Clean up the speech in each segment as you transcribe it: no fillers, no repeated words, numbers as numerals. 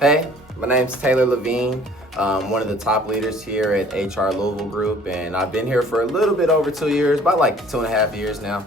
Hey, my name's Taylor Levine. One of the top leaders here at HR Louisville Group, and I've been here for a little bit over 2 years, about like 2.5 years now.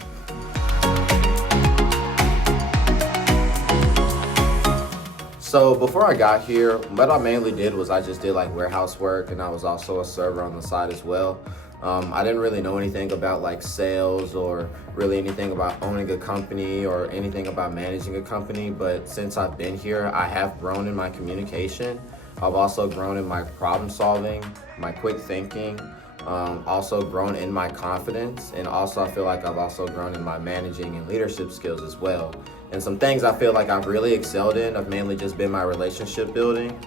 So before I got here, what I mainly did was I just did like warehouse work, and I was also a server on the side as well. I didn't really know anything about like sales or really anything about owning a company or anything about managing a company, but since I've been here, I have grown in my communication. I've also grown in my problem solving, my quick thinking, also grown in my confidence, and also I feel like I've also grown in my managing and leadership skills as well. And some things I feel like I've really excelled in have mainly just been my relationship building.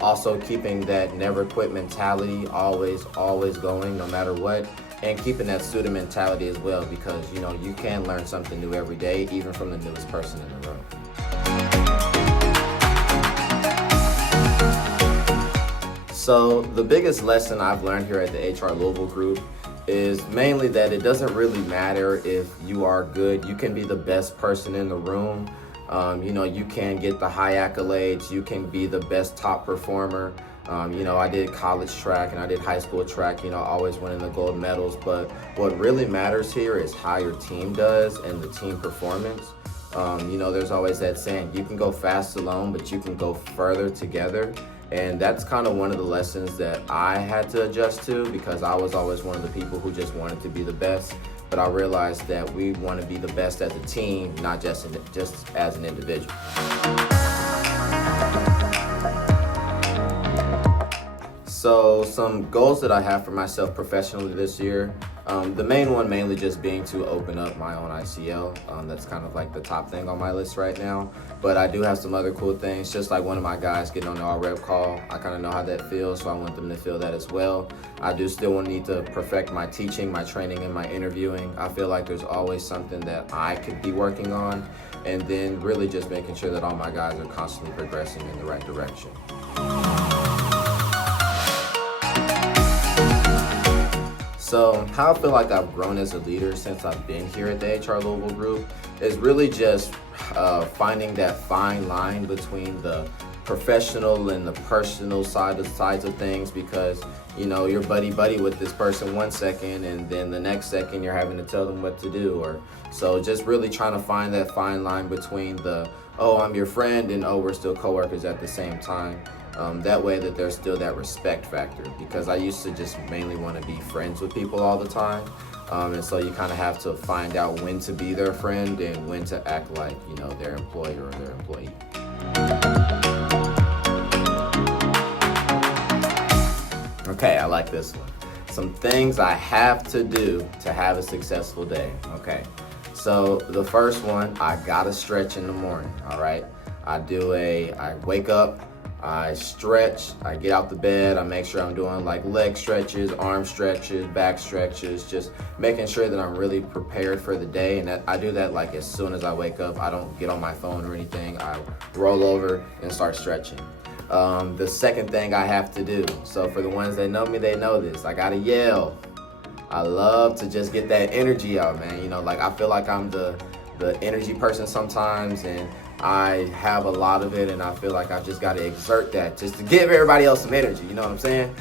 Also keeping that never quit mentality, always going no matter what, and keeping that student mentality as well, because you can learn something new every day, even from the newest person in the room. So the biggest lesson I've learned here at the HR Louisville Group is mainly that it doesn't really matter if you are good. You can be the best person in the room. You can get the high accolades. You can be the best top performer. I did college track and I did high school track, always winning the gold medals. But what really matters here is how your team does and the team performance. There's always that saying, you can go fast alone, but you can go further together. And that's kind of one of the lessons that I had to adjust to, because I was always one of the people who just wanted to be the best. But I realized that we want to be the best as a team, not just as an individual. So some goals that I have for myself professionally this year, the main one mainly just being to open up my own ICL. That's kind of like the top thing on my list right now. But I do have some other cool things, just like one of my guys getting on the rep call. I kind of know how that feels, so I want them to feel that as well. I do still need to perfect my teaching, my training, and my interviewing. I feel like there's always something that I could be working on, and then really just making sure that all my guys are constantly progressing in the right direction. So how I feel like I've grown as a leader since I've been here at the HR Louisville Group is really just finding that fine line between the professional and the personal sides of things, because you're buddy with this person 1 second and then the next second you're having to tell them what to do, or so just really trying to find that fine line between the I'm your friend and we're still coworkers at the same time. That way that there's still that respect factor, because I used to just mainly want to be friends with people all the time. And so you kind of have to find out when to be their friend and when to act like, their employer or their employee. Okay, I like this one. Some things I have to do to have a successful day. Okay, so the first one, I gotta stretch in the morning, all right? I wake up, I stretch, I get out the bed, I make sure I'm doing like leg stretches, arm stretches, back stretches, just making sure that I'm really prepared for the day. And I do that like as soon as I wake up. I don't get on my phone or anything. I roll over and start stretching. The second thing I have to do, so for the ones that know me, they know this, I gotta yell. I love to just get that energy out, man. I feel like I'm the energy person sometimes, and I have a lot of it, and I feel like I've just got to exert that just to give everybody else some energy, you know what I'm saying?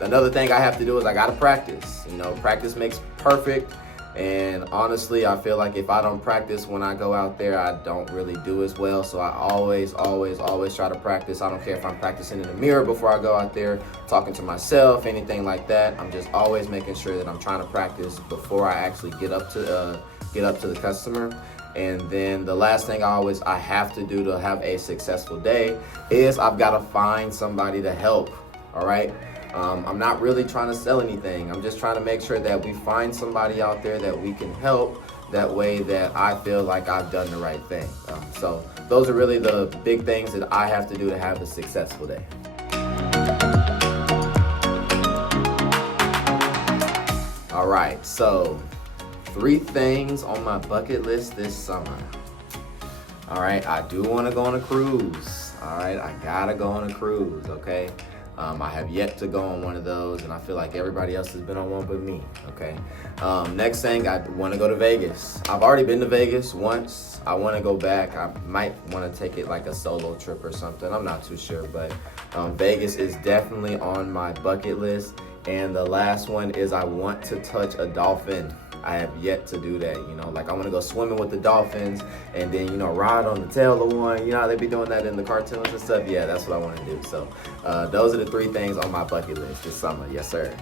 Another thing I have to do is I got to practice. Practice makes perfect, and honestly, I feel like if I don't practice when I go out there, I don't really do as well. So I always try to practice. I don't care if I'm practicing in the mirror before I go out there, talking to myself, anything like that. I'm just always making sure that I'm trying to practice before I actually get up to the customer. And then the last thing I have to do to have a successful day is I've got to find somebody to help, all right? I'm not really trying to sell anything. I'm just trying to make sure that we find somebody out there that we can help, that way that I feel like I've done the right thing. So those are really the big things that I have to do to have a successful day. All right, so 3 things on my bucket list this summer. All right, I do want to go on a cruise. All right, I gotta go on a cruise, okay? I have yet to go on one of those, and I feel like everybody else has been on one but me, okay? Next thing, I want to go to Vegas. I've already been to Vegas once. I want to go back. I might want to take it like a solo trip or something. I'm not too sure, but Vegas is definitely on my bucket list. And the last one is I want to touch a dolphin. I have yet to do that, like I want to go swimming with the dolphins and then, ride on the tail of one. You know how they be doing that in the cartoons and stuff? Yeah, that's what I want to do. So those are the 3 things on my bucket list this summer. Yes, sir.